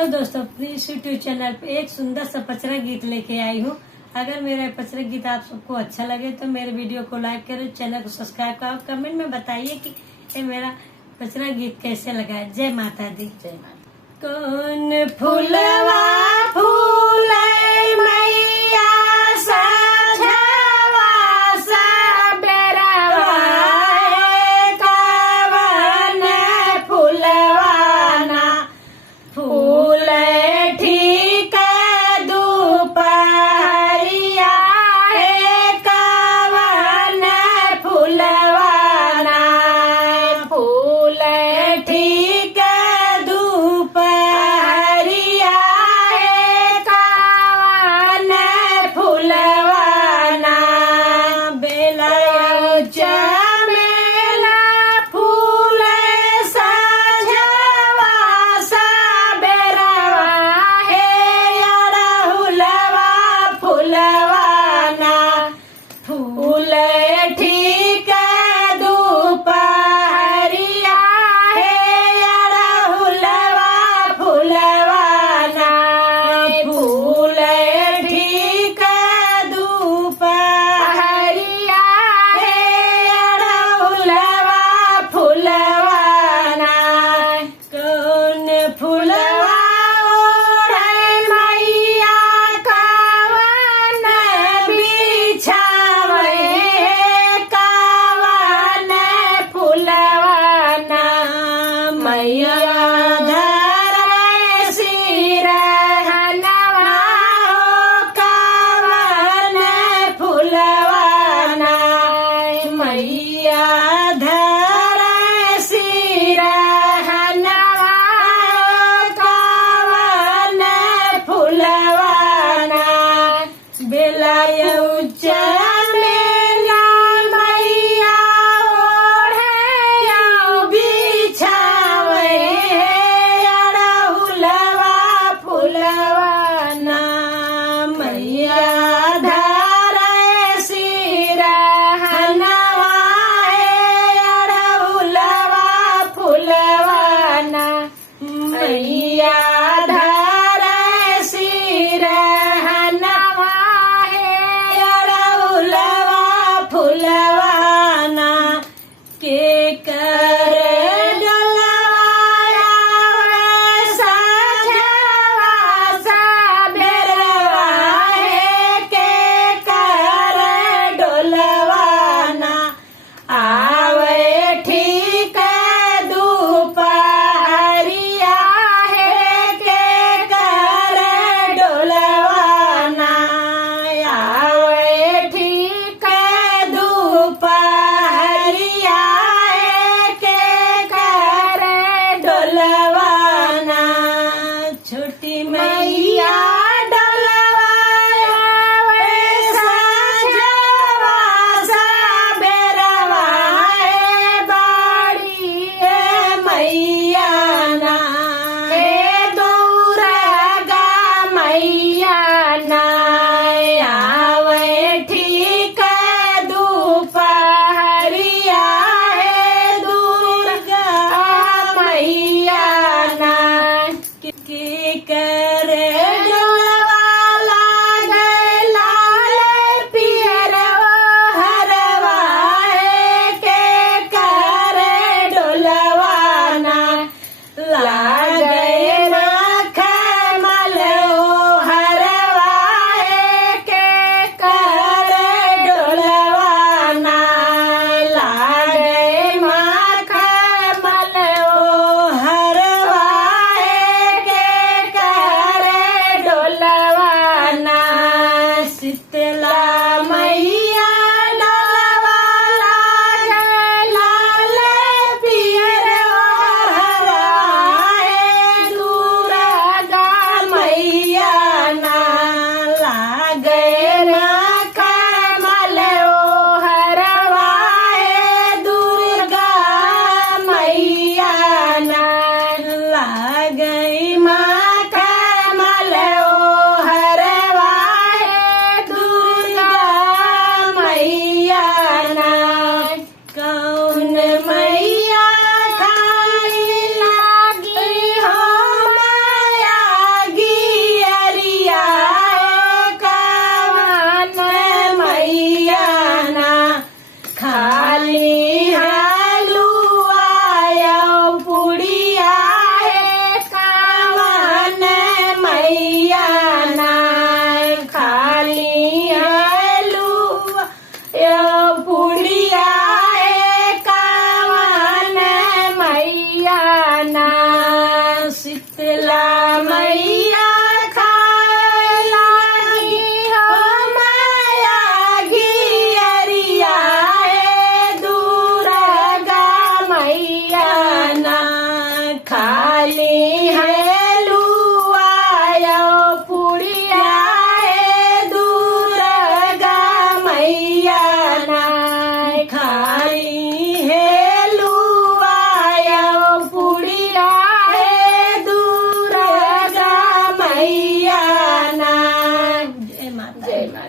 Hello दोस्तों, please YouTube channel पे एक सुंदर सा पचरा गीत लेके आई हूँ। अगर मेरा पचरा गीत आप सबको अच्छा लगे तो मेरे वीडियो को लाइक करो, चैनल को सब्सक्राइब करो, कमेंट में बताइए कि ये मेरा पचरा गीत कैसे लगा है। जय माता दी। जय माता। कौन फूलवा फूल मैया साझवा सबेरवा कवन फूलवाना फूल ठीक दुपहरिया है कवन फूलवाना फूल ठीक दुपहरिया है कवन फूलवाना बेला चमेला फूल साझवा सबेरवा हे अड़हुलवा फूलवाना फूल ठीक दुपहरिया हे अड़हुलवा फूलवाना फूल ठीक दुपहरिया हे अड़हुलवा फूलवाना कौन फूलवा ओढ़े मैया कवन बिछावे कवन फूलवाना मैया धरे सिरहनवा कवन फूलवाना मैया धरे सिरहनवा कवन फूलवाना बेलायौ चमेला मैया ओढ़े बिछावे अड़हुलवा फूलवाना मैया धरे सिरहनवा अड़हुलवा फूलवाना मैया धरे सिरहनवा अड़हुलवा फूलवाना के कर डोलवाया साझवा सबेरवा के कर डोलवाना आवे ठीक दुपहरिया है के कर डोलवाना आवे ठीक दुपहरिया है के कर डोलवाना छोटी मैया डोलवाया साझवा सबेरवा बाड़ी मैया ना हे दुर्गा मैया ना आवे ठीक दुपहरिया है दुर्गा मैया ना के कर डोलवा लागे लाल पियर हरवा के कर डोलवाना लागे मखमल हरवा के कर डोलवाना लागे मखमल हरवा के कर माता। जय माता।